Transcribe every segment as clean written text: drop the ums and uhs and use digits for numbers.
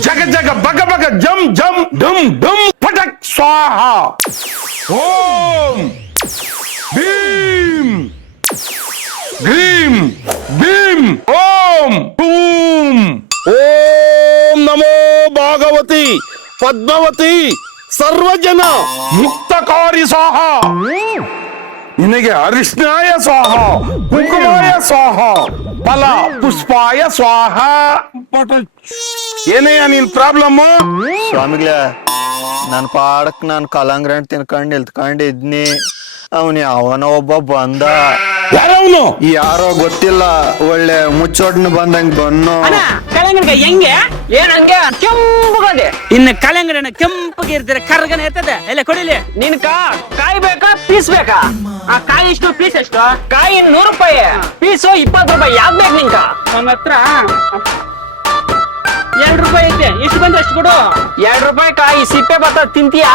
ಜಗ ಜಗ ಬಗ ಬಗ ಜಮ್ ಜಮ್ ಢಮ್ ಢಮ್ ಪಟಕ್ ಸ್ವಾಹ ಓಂ ಭೀಮ್ ಭೀಮ್ ಭೀಮ್ ಓಂ ಹೂಂ ಓಂ ನಮೋ ಭಾಗವತಿ ಪದ್ಮಾವತಿ ಸರ್ವಜನ ಮುಕ್ತಕಾರಿ ಸ್ವಾಹ ನಿನಗೆ ಅರಿಶಿನಾಯ ಸ್ವಾಹ ಕುಂಕುಮಾಯ ಸ್ವಾಹ ಫಲ ಪುಷ್ಪಾಯ ಸ್ವಾಹ ಏನಯ್ಯ ನಿನ್ ಪ್ರಾಬ್ಲಮ್ ಸ್ವಾಮಿಗಳ ನನ್ ಪಾಡಕ್ ನಾನ್ ಕಲ್ಲಂಗಡಿ ಹಣ್ಣ್ ತಿನ್ಕೊಂಡ್ ನಿಲ್ತ್ಕೊಂಡಿದ್ನಿ ಅವನ್ ಅವನ ಒಬ್ಬ ಬಂದ ಯಾರವನು ಯಾರೋ ಗೊತ್ತಿಲ್ಲ ಒಳ್ಳೆ ಮುಚ್ಚೋಡ್ನ ಬಂದಂಗ್ ಬನ್ನು ಕಲ್ಲಂಗಡಿಗೆ ಹೆಂಗೆ ಏನಂಗೆ ಕೆಂಪುಗದೆ ಇನ್ನು ಕಲ್ಲಂಗಡಿನ ಕೆಂಪಗೆ ಇರ್ತಾರೆ ಕರ್ಗನ ಇರ್ತದೆ ಎಲ್ಲ ಕೊಡಿಲಿ ನಿನ್ ಕಾಯಿ ಬೇಕಾ ಪೀಸ್ ಬೇಕಾ ಆ ಕಾಯಿ ಎಷ್ಟು ಪೀಸ್ ಎಷ್ಟು ಕಾಯಿ 100 ರೂಪಾಯಿ ಪೀಸು 20 ರೂಪಾಯಿ ಯಾವ್ದು ಬೇಕು ನಿಂಕ ನನ್ನ ಹತ್ರ 2 ರೂಪಾಯಿ ಐತೆ ಎಷ್ಟು ಬಂದ್ರೆ ಅಷ್ಟು ಕೊಡು 2 ರೂಪಾಯಿ ಕಾಯಿ ಸಿಪ್ಪೆ ಬತ್ತ ತಿಂತೀಯಾ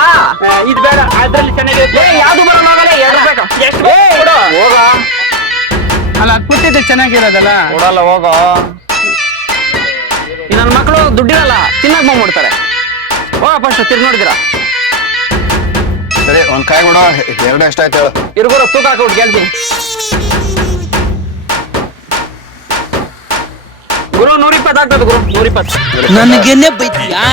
ಇದು ಬೇಡ ಅದ್ರಲ್ಲಿ ಚೆನ್ನಾಗಿರುತ್ತೆ ಯಾವ್ದು ಬರೋಲ್ಲ 2 ರೂಪಾಯಿ ಎಷ್ಟು ಕೊಡು ಹೋಗ ಅಲ್ಲ ಕೊಟ್ಟಿದ್ದೆ ಚೆನ್ನಾಗಿರೋದಲ್ಲ ಕೊಡಲ್ಲ ಹೋಗ ನನ್ನ ಮಕ್ಕಳು ದುಡ್ಡಿರಲ್ಲ ತಿನ್ನಕ್ ಬಂದ್ಬಿಡ್ತಾರೆ ಹೋಗ ಫಸ್ಟ್ ತಿರ್ಗಿ ನೋಡಿದಿರಾ ಸರಿ ಒಂದ್ ಕಾಯಿ ಕೊಡ 2 ಎಷ್ಟಾಯ್ತು ಹೇಳು ಇರ್ಗೋರ ತೂಕ ಹಾಕಿ ಗೆಲ್ತೀನಿ ಗುರು 120 ಆಗ್ತದೆ ಗುರು 120 ನನಗೆನ್ನೇ ಬೈತೀಯಾ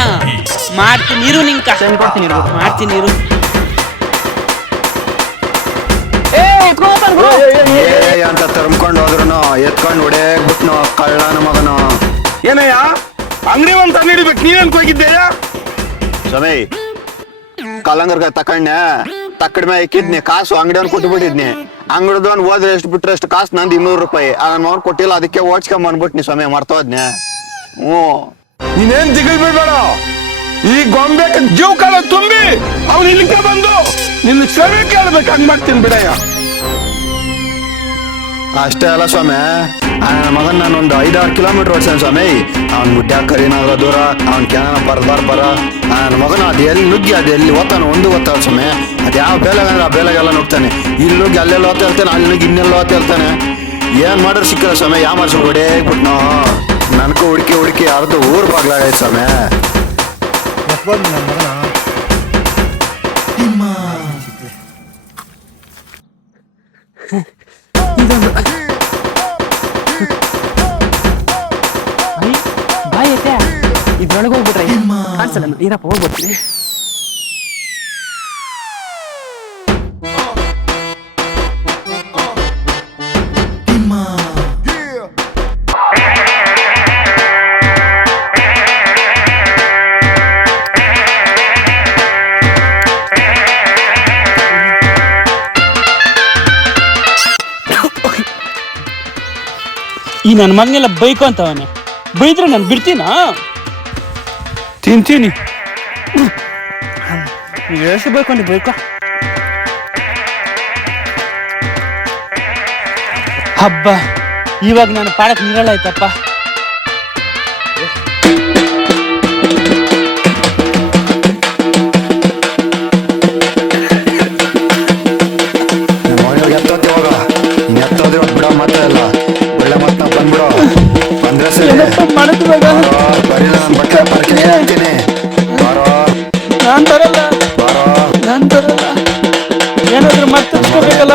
ಮಾಡ್ತೀನಿ ಇರು ನಿಂಕ ಕೊಡ್ತೀನಿ ಮಾಡ್ತೀನಿ ಇರು ಏ ಅಂತ ತರ್ಮ್ಕೊಂಡ್ ಹೋದ್ರು ಎತ್ಕೊಂಡ್ ಹೊಡೆಗ್ಬಿಟ್ನು ಕಳ್ಳನ ಮಗನು ಏನಯ್ಯ ಅಂಗಡಿ ಒಂದ್ ತಂದಿಡ್ಬೇಕು ನೀವೇನ್ ಹೋಗಿದ್ದೀರಾ ಸ್ವಾಮಿ ಕಲ್ಲಂಗರ್ಗ ತಕೊಂಡೆ ತಕ್ಕಡಿಮೆ ಇಕ್ಕಿದ್ನಿ ಕಾಸು ಅಂಗಡಿಯವ್ನು ಕೊಟ್ಬಿಟ್ಟಿದ್ನಿ ಅಂಗಡಿದವನ್ ಹೋದ್ರೆ ಎಷ್ಟು ಬಿಟ್ರೆ ಎಷ್ಟು ಕಾಸು ನಂದು 200 ರೂಪಾಯಿ ಅವ್ನು ಕೊಟ್ಟಿಲ್ಲ ಅದಕ್ಕೆ ಓಡ್ಸ್ಕೊಂಡ್ ಬಂದ್ಬಿಟ್ನಿ ಸ್ವಾಮಿ ಮರ್ತೋದ್ನೆ ನೀನೇನ್ ದಿಗಲ್ ಬಿಡ್ಬೇಡ ಈ ಗೊಂಬೆ ಜೀವ ಕಾಲ ತುಂಬಿ ಅವ್ನು ಇಲ್ಲಿಗೆ ಬಂದು ನಿನ್ನ ಸೇವೆ ಕೇಳ್ಬೇಕು ಹಂಗ್ ಮಾಡ್ತೀನಿ ಬಿಡಯ್ಯ ಅಷ್ಟೇ ಅಲ್ಲ ಸ್ವಾಮಿ ನನ್ನ ಮಗನ್ ನಾನು ಒಂದು 5-6 ಕಿಲೋಮೀಟರ್ ಓಡ್ಸೇನೆ ಸ್ವಾಮಿ ಅವ್ನ್ ಮುಟ್ಟ್ಯಾ ಕರಿನಾದ್ರ ದೂರ ಅವ್ನ್ ಕೆನ ಬರ ನನ್ನ ಮಗನ ಅದು ಎಲ್ಲಿ ನುಗ್ಗಿ ಅದು ಎಲ್ಲಿ ಓದ್ತಾನೆ ಒಂದು ಗೊತ್ತಾಗ ಸ್ವಾಮಿ ಅದು ಯಾವ ಬೇಲಾಗ ಅಂದ್ರೆ ಆ ಬೇಲಾಗೆಲ್ಲ ನುಗ್ತಾನೆ ಇಲ್ಲಿ ನುಗ್ಗಿ ಅಲ್ಲೆಲ್ಲ ಓದ್ತಾ ಇರ್ತಾನೆ ಅಲ್ಲಿ ನುಗ್ಗಿ ಇನ್ನೆಲ್ಲ ಓದ್ತಾ ಇರ್ತಾನೆ ಏನ್ ಮಾಡಿದ್ರು ಸಿಕ್ಕಿಲ್ಲ ಸ್ವಾಮಿ ಯಾವ ಮಾಡ್ಸ್ಬಿಟ್ಟು ಹೊಡೇಗ್ಬಿಟ್ನೋ ನನ್ಕು ಹುಡುಕಿ ಅರ್ಧ ಊರ್ ಬಾಗ್ಲಾಗೈತೆ ಸ್ವಾಮಿ ಬಾಯ್ ಐತೆ ಇದ್ರೊಳಗೆ ಹೋಗ್ಬಿಟ್ರೆ ಕಾಣಿಸಲ್ಲ ನೀರಪ್ಪ ಹೋಗ್ಬಿಡ್ತೀನಿ ಈ ನನ್ನ ಮಗನೆಲ್ಲ ಬೈಕು ಅಂತವನೆ ಬೈದ್ರೆ ನಾನು ಬಿಡ್ತೀನಾ ತಿಂತೀನಿ ಎಷ್ಟು ಬೈಕೊಂಡು ಬೈಕ ಹಬ್ಬ ಇವಾಗ ನಾನು ಪಾಡಕ್ ನೀರಲ್ಲ ಆಯ್ತಪ್ಪ ಬಿಡೋ ಮಾತ್ರ ಇಲ್ಲ ಒಳ್ಳೆ ಮತ್ತ ಬಂದ್ಬಿಡೋ ಬಂದ್ರೆ ನಾನ್ ತರಲ್ಲ ಏನಾದ್ರು ಮತ್ತೆ ತಗೋಬೇಕಲ್ಲ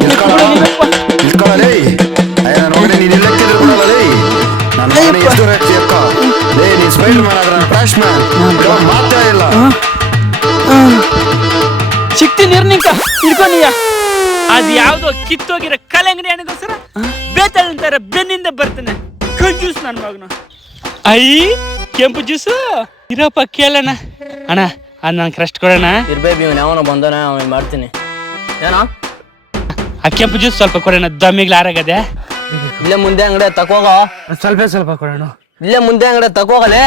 ನಿಲ್ಕೊಳ್ಳಲೇ ನೋಡಿ ನೀನ್ ಇಲ್ಲಕ್ಕಿದ್ರು ಬಿಡಲ್ಲೇ ನಾನು ನೀನ್ ಸ್ಪೈಡರ್ ಮ್ಯಾನ್ ಆದ್ರೆ ನಾನು ಫ್ಲಾಶ್ ಮ್ಯಾನ್ ಮಾತ್ರ ಇಲ್ಲ ಸಿಕ್ತೀನಿ ನಿರ್ನಿಂಕ ಇಟ್ಕೊಂಡಿಯ ಅದ್ ಯಾವ್ದೋ ಕಿತ್ತೋಗಿರೋ ಕಲ್ಲಂಗಡಿ ಹಣ್ಣಿಗೋಸ್ಕರ ಬೇತಾಳ ಅಂತಾರೆ ಬೆನ್ನಿಂದ ಬರ್ತಾನೆ ಜ್ಯೂಸ್ ನನ್ನ ಮಗನು ಐ ಕೆಂಪು ಜ್ಯೂಸು ಇರಪ್ಪ ಕೇಳೋಣ ಅಣ್ಣ ಅದ್ ನನ್ ಕ್ರಸ್ಟ್ ಕೊಡೋಣ ಇರ್ಬೇಕು ಇವ್ನು ಯಾವನೋ ಬಂದನ ಅವನ್ ಮಾಡ್ತೀನಿ ಏನೋ ಆ ಕೆಂಪು ಜ್ಯೂಸ್ ಸ್ವಲ್ಪ ಕೊಡೋಣ ದಮ್ಮಿಗ್ಲ ಆರಾಗದೆ ಇಲ್ಲೇ ಮುಂದೆ ಅಂಗಡಿ ತಕೋಗ ಸ್ವಲ್ಪ ಕೊಡೋಣ ಇಲ್ಲೇ ಮುಂದೆ ಅಂಗಡಿ ತಕೋಗಲೇ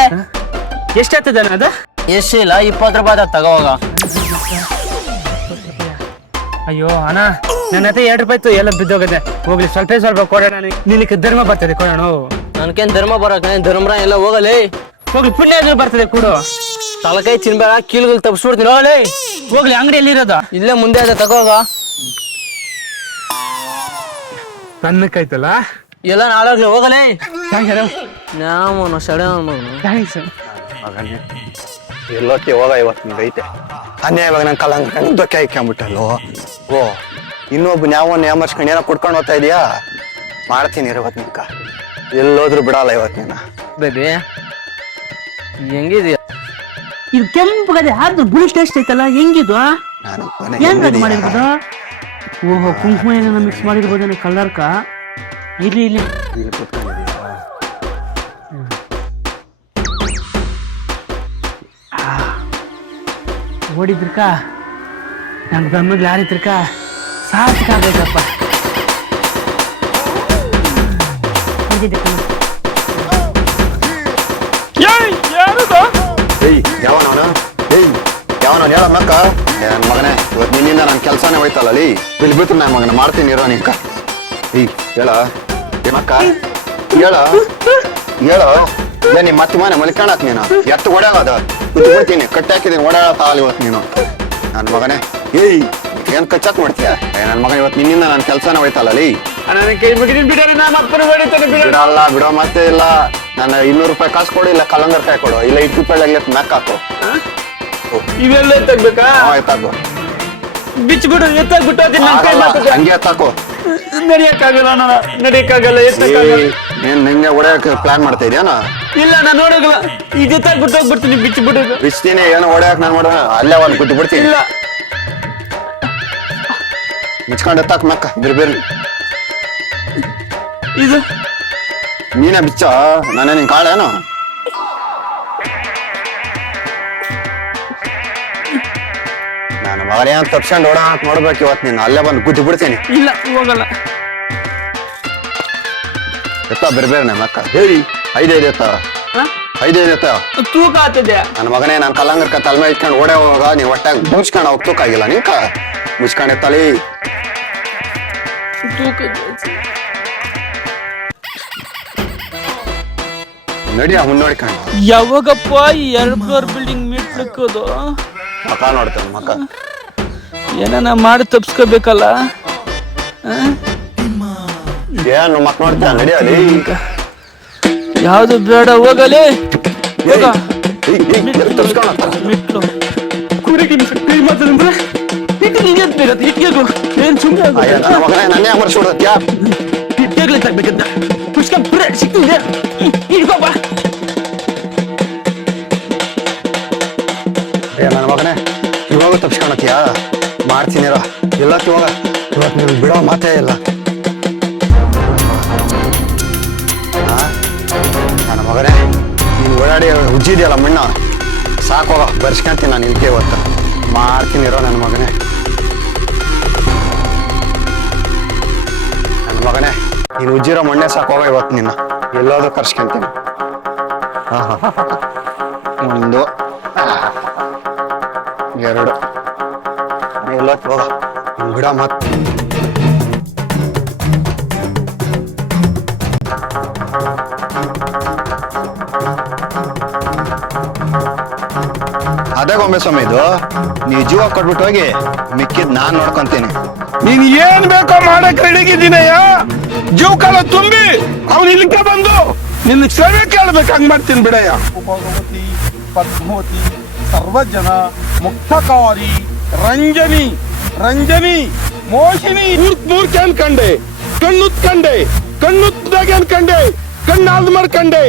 ಎಷ್ಟಾಗ್ತದೆ ಅಣ್ಣ ಅದು ಎಷ್ಟಿಲ್ಲ 20 ರೂಪಾಯಿ ತಗೋವಾಗ ಅಯ್ಯೋ ಅಣ್ಣ ನನ್ನ ಹತ್ರ 2 ರೂಪಾಯಿ ಇತ್ತು ಎಲ್ಲ ಬಿದ್ದೋಗದೆ ಹೋಗ್ಲಿ ಸ್ವಲ್ಪ ಕೊಡೋಣ ನಿನಗೆ ಧರ್ಮ ಬರ್ತದೆ ಕೊಡೋಣ ನನ್ಕೇನ್ ಧರ್ಮ ಬರಕ ಧರ್ಮರ ಎಲ್ಲ ಹೋಗಲೇ ಹೋಗ್ಲಿ ಪುಣ್ಯ ಬರ್ತದೆ ಕೊಡು ತಲಕೈ ಚಿನ್ಬೇಡ ಕೀಲ್ಗಳು ತಪ್ಪಿಸ್ಬಿಡ್ತೀನಿ ಹೋಗಲೇ ಹೋಗ್ಲಿ ಅಂಗಡಿಯಲ್ಲಿ ಇರೋದು ಇಲ್ಲೇ ಮುಂದೆ ಅದ ತಗೋಗ ಸಣ್ಣಕ್ಕಾಯ್ತಲ್ಲ ಎಲ್ಲ ನಾಳೆ ಹೋಗಲೇ ನ್ಯಾಮನ ಸಡೆ ಮಗನು ಥ್ಯಾಂಕ್ಸ್ ಮಗನೇ ಎಲ್ಲೋಕ್ಕೆ ಹೋಗ ಇವತ್ತು ನಿಂಗೆ ಐತೆ ಅನ್ಯ ಇವಾಗ ನಂಗೆ ಕಲ್ಲಂಗ ಕಣ್ಣಕ್ಕೆ ಹಾಕ್ಕೊಂಬಿಟ್ಟಲ್ಲೋ ಓ ಇನ್ನೊಬ್ಬ ಯಾವನ್ನ ಯಾಮರ್ಸ್ಕೊಂಡು ಏನೋ ಕುಡ್ಕೊಂಡು ಹೋಗ್ತಾ ಇದೀಯಾ ಮಾಡ್ತೀನಿ ಇವತ್ತು ನಿಂಕ ಎಲ್ಲೋದ್ರು ಬಿಡಲ್ಲ ಇವತ್ತು ನೀನು ಬೇಬಿ ಹೆಂಗಿದ್ಯಾ ಇದು ಕೆಂಪಗದೆ ಆದ್ರೂ ಬಿಳಿ ಟೇಸ್ಟ್ ಐತಲ್ಲ ಹೆಂಗಿದು ನಾನು ಏನ್ ಕಟ್ ಮಾಡಿರ್ಬೋದು ಓಹೋ ಕುಂಕುಮ ಏನಾರ ಮಿಕ್ಸ್ ಮಾಡಿರ್ಬೋದೇನೋ ಕಲರ್ಕ ಇಲ್ಲಿ ಇಲ್ಲಿ ಇಲ್ಲಿ ಕುತ್ಕೊಂಡಿದ್ದೀಯ ಓಡಿದ್ರಕ ನಂಗೆ ಗಮ್ಮಿಗೆ ಲಾರಿದ್ರಕ ಸಾರ್ಥಕಾಗಬೇಕಪ್ಪ ಏಯ್ ಯಾವನವನು ಏಯ್ ಯಾವನವನು ಹೇಳ ಮಕ್ಕ ನನ್ನ ಮಗನೇ ಇವತ್ತು ನಿನ್ನಿಂದ ನನ್ನ ಕೆಲಸನೇ ಹೋಯ್ತಲ್ಲ ಅಲ್ಲಿ ಇಲ್ಲಿ ಬಿಟ್ಟು ನನ್ನ ಮಗನ ಮಾಡ್ತೀನಿ ಇರೋ ನಿಂಕ ಏಯ್ ಹೇಳ ಏನಕ್ಕ ಹೇಳ ಹೇಳ ಏ ನಿಮ್ಮ ಮತ್ತೆ ಮನೆ ಮಲ್ಕೊಳಕ್ ನೀನು ಎಷ್ಟು ಓಡಾಡೋದ ಬಿಡ್ತೀನಿ ಕಟ್ಟಿ ಹಾಕಿದ್ದೀನಿ ಓಡಾಡತ್ತ ಅಲ್ಲಿ ಇವತ್ತು ನೀನು ನನ್ನ ಮಗನೇ ಏಯ್ ಏನ್ ಕಚ್ಚಾಕ್ ಮಾಡ್ತೀಯ ನನ್ನ ಮಗನ ಇವತ್ತು ನಿನ್ನಿಂದ ನನ್ನ ಕೆಲಸನೇ ಹೋಯ್ತಲ್ಲ ಅಲ್ಲಿ ನನ್ನ ಕೈ ಬಿಟ್ಟಿದ್ದೀನಿ ಬಿಡೋಣ ನಾನು ಅಪ್ಪನ ಹೊಡಿತಾನೆ ಬಿಡಲ್ಲ ಬಿಡೋ ಮತ್ತೆ ಇಲ್ಲ ನನ್ನ 200 ರೂಪಾಯಿ ಕಾಸು ಕೊಡು ಇಲ್ಲ ಕಲ್ಲಂಗರ್ ಕಾಯಿ ಕೊಡು ಇಲ್ಲ 20 ರೂಪಾಯಿ ಮ್ಯಾಕ್ ಹಾಕು ಇವೆಲ್ಲ ಎತ್ತಾಗ್ಬೇಕಾ ಎತ್ತಾಕು ಬಿಚ್ಚಿಬಿಡು ಎತ್ತಾಗ್ಬಿಟ್ಟು ಹಂಗೆ ಎತ್ತಾಕು ನಡಿಯಕ್ಕಾಗಲ್ಲ ನಾನು ನಡಿಯಕ್ಕಾಗಲ್ಲ ಎತ್ತಕ್ಕಾಗಲ್ಲ ಏನ್ ನಿಂಗೆ ಹೊಡೆಯಕ್ಕೆ ಪ್ಲಾನ್ ಮಾಡ್ತಾ ಇದೆಯಾನ ಇಲ್ಲ ನಾನು ನೋಡೋಗಲ್ಲ ಈಗ ಎತ್ತಾಗ್ಬಿಟ್ಟು ಹೋಗ್ಬಿಡ್ತೀನಿ ಬಿಚ್ಚಿಬಿಡೋದು ಬಿಚ್ತೀನಿ ಏನು ಹೊಡೆಯಕ್ ನಾನು ನೋಡ ಅಲ್ಲೇ ಒಂದು ಕೂತು ಬಿಡ್ತೀನಿ ಇಲ್ಲ ಬಿಚ್ಕೊಂಡು ಎತ್ತಾಕ್ ಮ್ಯಾಕ ಬಿರ್ಬಿರ್ಲಿ ಇದು ನೀನೇ ಬಿಚ್ಚ ನಾನೇ ನಿನ್ ಕಾಳೇನು ನಾನು ಮಗನೇ ಅಂತ ತಪ್ಸ್ಕೊಂಡು ಓಡಾಕ್ ನೋಡ್ಬೇಕು ಇವತ್ತು ನೀನು ಅಲ್ಲೇ ಬಂದು ಕೂತು ಬಿಡ್ತೀನಿ ಇಲ್ಲ ಹೋಗಲ್ಲ ಎತ್ತ ಬಿರ್ಬೇರ್ನೆ ಮ್ಯಾಕ ಹೇಳಿ 5 ಎತ್ತ 5 ಎತ್ತ ತೂಕ ಆಗ್ತದೆ ನನ್ನ ಮಗನೇ ನಾನು ಕಲ್ಲಂಗರ್ಕ ತಲೆಮೆ ಇಟ್ಕೊಂಡು ಓಡೇ ಹೋಗ ನೀವು ಒಟ್ಟಾಗಿ ಮುಚ್ಕೊಂಡು ಹೋಗ್ ತೂಕಾಗಿಲ್ಲ ನಿಂಕ ಮುಚ್ಕೊಂಡು ಎತ್ತಲಿ ತೂಕ ನಡಿಯ ಮುನ್ನೋಡ್ಕೊಂಡು ಯಾವಾಗಪ್ಪ ಈ 2 ಫ್ಲೋರ್ ಬಿಲ್ಡಿಂಗ್ ಮೆಟ್ಲಿಕ್ಕೋದು ಮಕ ನೋಡ್ತಾನೆ ಮಕ ಏನಾನ ಮಾಡಿ ತಪ್ಸ್ಕೋಬೇಕಲ್ಲ ಏನು ಮಕ್ ನೋಡ್ತಾನೆ ನಡಿಯಲಿ ಯಾವ್ದು ಬೇಡ ಹೋಗಲೇ ಹೋಗ ತಪ್ಸ್ಕೊಂಡು ಮೆಟ್ಲು ಕೂರಿಗೆ ಕೈ ಮಾತಾಡಿದ್ರೆ ಇಟ್ಗೆಗು ಏನ್ ಸುಮ್ಮನೆ ನನ್ನ ಮಗನೇ ನನ್ನೇ ಅಮರ್ಸ್ಬಿಡತ್ಯಾ ಇಟ್ಗೆಗ್ಲಿ ತಗ್ಬೇಕಂತ ಪುಷ್ಕ ಬ್ರೇಕ್ ಸಿಕ್ತಿದೆ ಇಟ್ಕೋಬ ನನ್ನ ಮಗನೇ ಇವಾಗ ತಪ್ಸ್ಕೊಳತ್ಯಾ ಮಾಡ್ತೀನಿರ ಎಲ್ಲಕ್ಕೆ ಇವಾಗ ಇವತ್ತು ನೀವು ಬಿಡೋ ಮಾತೇ ಇಲ್ಲ ನನ್ನ ಮಗನೇ ನೀನು ಓಡಾಡಿ ಉಜ್ಜಿದೆಯಲ್ಲ ಮಣ್ಣ ಸಾಕೋಗ ಬರ್ಸ್ಕೊಂತೀನಿ ನಾನು ಇಲ್ಕೆ ಇವತ್ತು ಮಾಡ್ತೀನಿರೋ ನನ್ನ ಮಗನೇ ನನ್ನ ಮಗನೇ ನೀನು ಉಜ್ಜಿರೋ ಮಣ್ಣೆ ಸಾಕೋಗ ಇವತ್ತು ನಿನ್ನ ಎಲ್ಲೋದು ಕರ್ಸ್ಕೊಂತೀನಿ ಒಂದು 2 ಎಲ್ಲೋತ್ ಹೋಗ ಗಿಡ ಮತ್ತೆ ಅದೇ ಗೊಂಬೆ ಸ್ವಾಮಿ ಇದು ನೀವು ಜೀವ ಕೊಟ್ಬಿಟ್ಟು ಹೋಗಿ ಮಿಕ್ಕಿದ್ ನಾನ್ ನೋಡ್ಕೊಂತೀನಿ ನೀನ್ ಏನ್ ಬೇಕೋ ಮಾಡಕ್ ರೆಡಿಗಿದ್ದೀನಯ್ಯ ಜೀವ ಕಾಲ ತುಂಬಿ ಅವ್ನು ಇಲ್ಲಿಗೆ ಬಂದು ನಿನ್ನ ಸೇವೆ ಕೇಳ್ಬೇಕು ಹಂಗ್ ಮಾಡ್ತೀನಿ ಬಿಡಯ್ಯ ಭಗವತಿ ಪದ್ಮಾವತಿ ಸರ್ವಜನ ಮುಕ್ತಕಾರಿ ರಂಜನಿ ರಂಜನಿ ಮೋಹಿನಿ ಮೂರ್ಖ ಅನ್ಕಂಡೆ ಕಣ್ಣುತ್ಕಂಡೆ ಕಣ್ಣುತ್ತಾಗ ಅನ್ಕಂಡೆ ಕಣ್ಣಾಲ್ದ್ ಮಾಡ್ಕಂಡೆ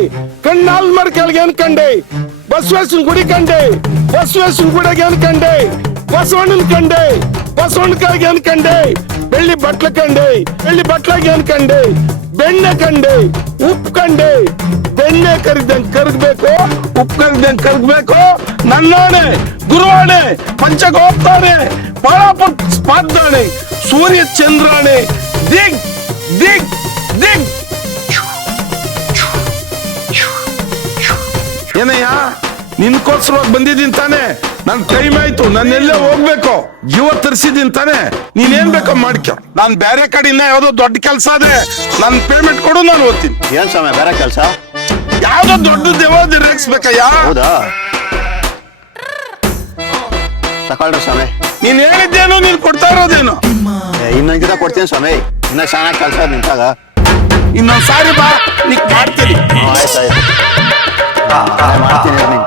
ಕಣ್ಣಾಲ್ದ್ ಮಾಡ್ಕೆಳ್ಗೆ ಅನ್ಕಂಡೆ ಬಸವೇಶ್ವರನ್ ಗುಡಿ ಕಂಡೆ ಬಸವೇಶ್ವರನ್ ಗುಡಿಗೆ ಅನ್ಕಂಡೆ ಬಸವಣ್ಣನ್ ಕಂಡೆ ಬಸವಣ್ಣ ಕಾಯಿಗೆ ಅನ್ಕಂಡೆ ಬೆಳ್ಳಿ ಬಟ್ಲ ಕಂಡೆ ಬೆಳ್ಳಿ ಬಟ್ಲಾಗೆ ಅನ್ಕಂಡೆ ಬೆಣ್ಣೆ ಕಂಡೆ ಉಪ್ಪು ಕಂಡೆ ಬೆಣ್ಣೆ ಕರಿದಂಗ್ ಕರಗ್ಬೇಕು ಉಪ್ಪು ಕರಿದಂಗ್ ಕರಗ್ಬೇಕು ನನ್ನಾಣೆ ಗುರುವಾಣೆ ಪಂಚಗೋಪ್ತಾನೆ ಪಾಳಾಪುಟ್ ಸ್ಪಾದ್ದಾಣೆ ಸೂರ್ಯ ಚಂದ್ರಾಣೆ ದಿಗ್ ದಿಗ್ ದಿಗ್ ಏನಯ್ಯ ನಿನ್ಕೋಸ್ಕರವಾಗಿ ಬಂದಿದ್ದೀನಿ ತಾನೆ ನನ್ ಟೈಮ್ ಆಯ್ತು ನಾನು ಎಲ್ಲೇ ಹೋಗ್ಬೇಕು ಜೀವ ತರಿಸಿದ್ದೀನಿ ತಾನೆ ನೀನೇನ್ ಬೇಕೋ ಮಾಡ್ಕೊ ನಾನ್ ಬೇರೆ ಕಡೆಯಿಂದ ಯಾವ್ದೋ ದೊಡ್ಡ ಕೆಲಸ ಆದ್ರೆ ನನ್ ಪೇಮೆಂಟ್ ಕೊಡು ನಾನು ಓದ್ತೀನಿ ಏನ್ ಸ್ವಾಮಿ ಬೇರೆ ಕೆಲ್ಸ ಯಾವ್ದೋ ದೊಡ್ಡ ದೇವಾದಿ ರೇಗಿಸ್ಬೇಕಯ್ಯ ಹೌದಾ ತಕೊಳ್ರಿ ಸ್ವಾಮಿ ನೀನ್ ಹೇಳಿದ್ದೇನು ನೀನ್ ಕೊಡ್ತಾ ಇರೋದೇನು ಇನ್ನೊಂದ್ ಗಿಡ ಕೊಡ್ತೀನಿ ಸ್ವಾಮಿ ಇನ್ನ ಚೆನ್ನಾಗಿ ಕೆಲ್ಸ ನಿಂತಾಗ ಇನ್ನೊಂದ್ಸಾರಿ ಬಾ ನಿಕ್ ಮಾಡ್ತೀನಿ. ಆಯ್ತಾಯ್ತು ಮಾಡ್ತೀನಿ ಇರು ನಿಂಗೆ.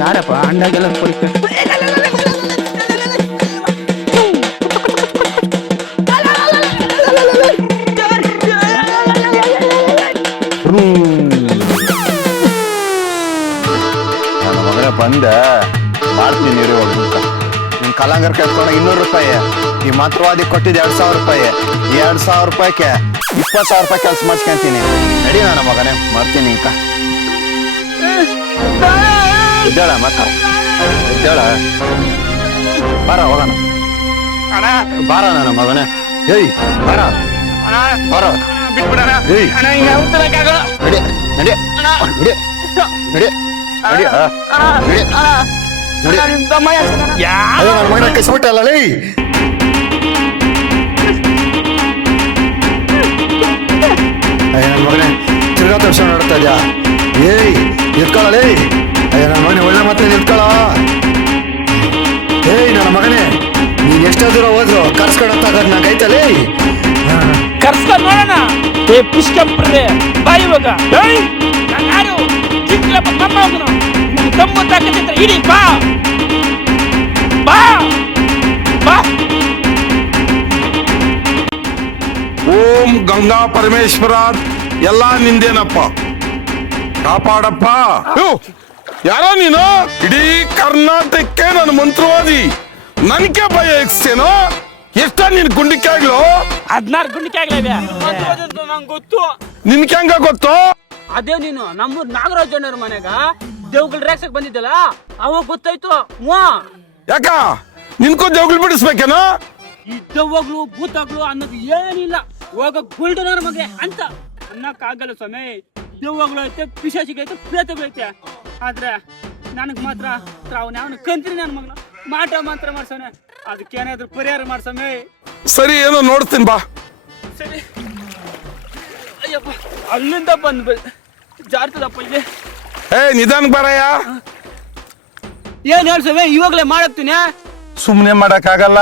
ಯಾರಪ್ಪ ಅಂಡಾಗೆಲ್ಲ ಕೊಡಿಕ ನನ್ನ ಮಗನ ಬಂದೆ ಮಾಡ್ತೀನಿ ಇರು ಹೋಗ್ಬಿಟ್ಟ. ನಿನ್ ಕಲಾಂಗರ್ ಕಳ್ಕೊಂಡು 200 ರೂಪಾಯಿ, ಈ ಮಂತ್ರವಾದಿ ಕೊಟ್ಟಿದ್ದು 2,000 ರೂಪಾಯಿ. 2,000 ರೂಪಾಯಿಗೆ 20,000 ರೂಪಾಯಿ ಕೆಲಸ ಮಾಡ್ಸ್ಕೊಂತೀನಿ. ನಡಿ ನನ್ನ ಮಗನೇ ಮಾಡ್ತೀನಿ ಇಂಕ. ಇದ್ದಾಳ ಮಕ್ಕ ಇದ್ದಾಳ, ಬಾರ ಹೋಗೋಣ. ಬಾರ ನನ್ನ ಮಗನೇ. ಏಯ್ ಬಾರ ಬಾರ. ಏಯ್ ನಡಿ ನಡಿ ನಡಿ ನಡಿ ನಡಿ ನಡಿ. ಅಯ್ಯೋ ನನ್ನ ಮಗನ ಕಸ್ಬಿಟ್ಟಲ್ಲ ಲೇ. ಅಯ್ಯ ನನ್ನ ಮಗನೇ ತಿರ್ಗಾ ತೋರ್ಸ ನೋಡ್ತಾ ಇದ್ಯಾ? ಏಯ್ ನಿಂತ್ಕೊಳ್ಳಲೇ. ಅಯ್ಯ ನನ್ನ ಮಗನೇ ಒಳ್ಳೆ ಮಾತ್ರ ನಿಂತ್ಕೊಳ್ಳ. ಏಯ್ ನನ್ನ ಮಗನೇ ನೀನ್ ಎಷ್ಟೋ ದೂರ ಹೋದ್ರು ಕರ್ಸ್ಕೊಳತ್ತಾಗ ನಂಗೆ ಐತಲೇ. ಕರ್ಸ್ಕೊಂಡ್ ನೋಡೋಣ. ಏ ಪುಷ್ಕಂಪ್ರೆ ಬಾ ಇವಾಗ. ನಾನು ಯಾರು ಚಿಕ್ಕಲಪ್ಪ ತಮ್ಮ ಹೋಗೋಣ. ನಿಮ್ಗೆ ತಮ್ಮ ತಾಕತ್ತಿದ್ರೆ ಇಡಿ ಬಾ ಬಾ ಬಾ. ಓಂ ಗಂಗಾ ಪರಮೇಶ್ವರ ಎಲ್ಲ ನಿಂದೇನಪ್ಪ, ಕಾಪಾಡಪ್ಪ. ಯಾರೋ ನೀನು ಇಡೀ ಕರ್ನಾಟಕಕ್ಕೆ ನನ್ನ ಮಂತ್ರವಾದಿ, ನನ್ಗೆ ಭಯ ಎಕ್ಸ್ತೇನೋ. ಎಷ್ಟ ನಿನ್ ಗುಂಡಿಕೆ ಆಗ್ಲು? 16 ಗುಂಡಿಕೆ ಆಗ್ಲೇವೆ ನಂಗೆ ಗೊತ್ತು. ನಿನ್ಗೆ ಹೆಂಗ ಗೊತ್ತು? ಅದೇ ನೀನು ನಮ್ಮೂರ್ ನಾಗರಾಜಣ್ಣವ್ರ ಮನೆಗ ದೇವ್ಗಳ ರೇಕ್ಸಕ್ ಬಂದಿದ್ದಲ್ಲ, ಅವಾಗ ಗೊತ್ತಾಯ್ತು. ಯಾಕ ನಿನ್ಕೋ ದೇವ್ಗಳು ಬಿಡಿಸ್ಬೇಕೇನೋ? ಈ ದೆವ್ವಗಳು ಭೂತಗಳು ಅನ್ನೋದು ಏನಿಲ್ಲ. ಹೋಗ ಗುಲ್ಡನವ್ರ ಮಗ ಅಂತ ಅನ್ನಕ್ ಆಗಲ್ಲ ಸ್ವಾಮಿ. ದೆವ್ವಗಳು ಐತೆ, ಪಿಶಾಚಿಗೈತೆ, ಪ್ರೇತಗಳೈತೆ. ಆದ್ರೆ ನನಗ್ ಮಾತ್ರ ಅವನ ಅವನು ಕಂತ್ರಿ ನನ್ನ ಮಗನ ಮಾತ್ರ ಮಾಡ್ಸೋನೆ. ಅದಕ್ಕೇನಾದ್ರು ಪರಿಹಾರ ಮಾಡ್ಸಮೆ. ಸರಿ ಏನೋ ನೋಡ್ತೀನಿ ಬಾ. ಸರಿ. ಅಯ್ಯಪ್ಪ ಅಲ್ಲಿಂದ ಬಂದ್ ಜಾರ್ತದಪ್ಪ ಇಲ್ಲಿ. ನಿಧಾನ ಬಾರಯ್ಯ. ಏನ್ ಹೇಳ್ಸವೆ ಇವಾಗ್ಲೇ ಮಾಡಕ್ತೀನಿ. ಸುಮ್ನೆ ಮಾಡಕ್ ಆಗಲ್ಲ,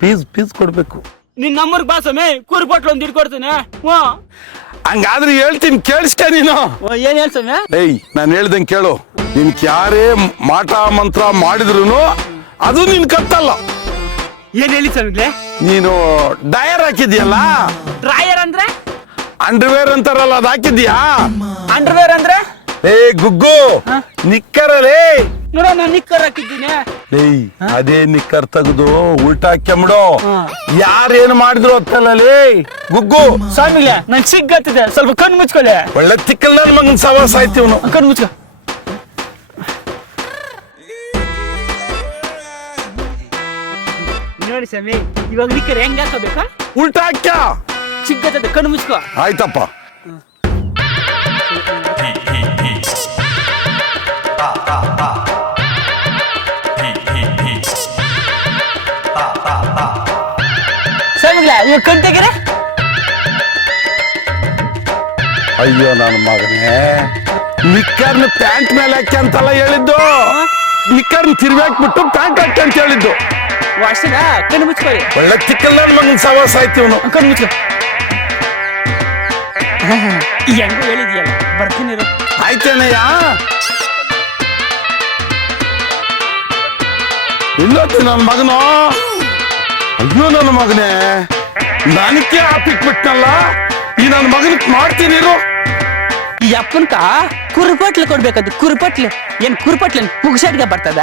ಫೀಸ್ ಕೊಡ್ಬೇಕು. ನಿನ್ ನಂಬರ್ ಬಾ ಸಮೇ, ಕುರ್ಬಟ್ಲು ಒಂದ್ ಇಟ್ಕೊಡ್ತೀನಿ. ಹಂಗಾದ್ರೆ ಹೇಳ್ತೀನಿ ಕೇಳಿಸ್ಕ ನೀನು. ಏನ್ ಹೇಳ್ಸಮೆ? ನಾನು ಹೇಳ್ದಂಗೆ ಕೇಳು. ನಿನ್ ಯಾರೇ ಮಾಟ ಮಂತ್ರ ಮಾಡಿದ್ರು ಅದು ನಿನ್ ಕತ್ತಲ್ಲ. ಏನ್ ಹೇಳಿ ಸ್ವಾಮಿಗ್ಲೆ? ನೀನು ಡಯರ್ ಹಾಕಿದ್ಯಲ್ಲ, ಡ್ರಾಯರ್ ಅಂದ್ರೆ ಅಂಡರ್ವೇರ್ ಅಂತಾರಲ್ಲ, ಅದ್ ಹಾಕಿದ್ಯಾ? ಅಂಡರ್ವೇರ್ ಅಂದ್ರೆ ಗುಗ್ಗು ನಿಕ್ಕರಲೇ. ನೋಡ ನಾನು ನಿಕ್ಕರ್ ಹಾಕಿದ್ದೀನಿ. ಅದೇ ನಿಕ್ಕರ್ ತೆಗೆದು ಉಲ್ಟಾ ಹಾಕ್ಯಂಬಿಡು. ಯಾರೇನು ಮಾಡಿದ್ರು ಹೊತ್ತಲ್ಲೇ ಗುಗ್ಗು. ಸ್ವಾಮಿಗ್ಲೆ ನನ್ ಸಿಗ್ಗತ್ತಿದೆ, ಸ್ವಲ್ಪ ಕಣ್ಣು ಮುಚ್ಕೊಳ್ಳಿ. ಒಳ್ಳೆ ತಿಕ್ಕಲ್ ನನ್ ಮಗನ್ ಸವಾಸ ಆಯ್ತಿವ್ನು. ಕಣ್ಣು ಮುಚ್ಕೊ. ನೋಡಿ ಸ್ವಾಮಿ, ಇವಾಗ ನಿಕ್ಕರ್ ಹೆಂಗ್ ಹಾಕಬೇಕಾ? ಉಲ್ಟಾ ಹಾಕ್ಯ. ಸಿಗ್ಗತ್ತದೆ, ಕಣ್ಣು ಮುಚ್ಕೊ. ಆಯ್ತಪ್ಪ. ಸ್ವಾಮಿಗ್ಲೆ ಇವಾಗ ಕಣ್ ತೆಗೀರ. ಅಯ್ಯೋ ನನ್ನ ಮಗನೇ, ನಿಕ್ಕರ್ನ ಪ್ಯಾಂಟ್ ಮೇಲೆ ಹಾಕಿ ಅಂತಲ್ಲ ಹೇಳಿದ್ದು. ನಿಕ್ಕರ್ನ ತಿರ್ಗಾಕ್ಬಿಟ್ಟು ಪ್ಯಾಂಟ್ ಹಾಕಿ ಅಂತ ಹೇಳಿದ್ದು. ವಾಸನ ಕಣ್ಣು ಮುಚ್ಕೊಳ್ಳಿ. ಒಳ್ಳೆ ತಿಕ್ಕಲ್ ನನ್ ಮಗನ್ ಸವಾಸ ಆಯ್ತಿವ್ನು. ಕಣ್ಣು ಮುಚ್ಕೊ. ಹೆಂಗೋ ಹೇಳಿದ್ಯಲ್ಲ, ಬರ್ತೀನಿ. ಆಯ್ತೇನಯ್ಯ. ಇನ್ನೊತ್ತಿ ನನ್ನ ಮಗನು. ಅಯ್ಯೋ ನನ್ನ ಮಗನೇ, ನನಗೆ ಹಾಪಿಟ್ಬಿಟ್ನಲ್ಲ. ಈ ನನ್ನ ಮಗನ್ ಮಾಡ್ತೀನಿ. ಈ ಅಪ್ಪನ್ಕ ಕುರುಪಟ್ಲೆ ಕೊಡ್ಬೇಕದು. ಕುರುಪಟ್ಲೆ ಏನ್ ಕುರುಪಟ್ಲೆ ಪುಗ್ಸಟ್ಗೆ ಬರ್ತದ?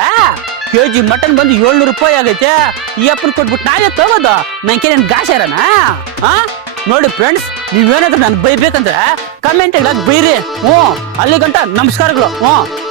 ಕೆಜಿ ಮಟನ್ ಬಂದು 700 ರೂಪಾಯಿ ಆಗೈತೆ. ಈ ಅಪ್ಪನ್ ಕೊಟ್ಬಿಟ್ಟು ನಾವೇ ತಗೋದು. ನಂಗೆ ಗಾಶಾರನಾ? ನೋಡಿ ಫ್ರೆಂಡ್ಸ್, ನೀವೇನಾದ್ರೂ ನನ್ ಬೈಬೇಕಂದ್ರೆ ಕಮೆಂಟ್ ಬೈರಿ. ಹ್ಞೂ ಅಲ್ಲಿ ಗಂಟ ನಮಸ್ಕಾರಗಳು. ಹ್ಞೂ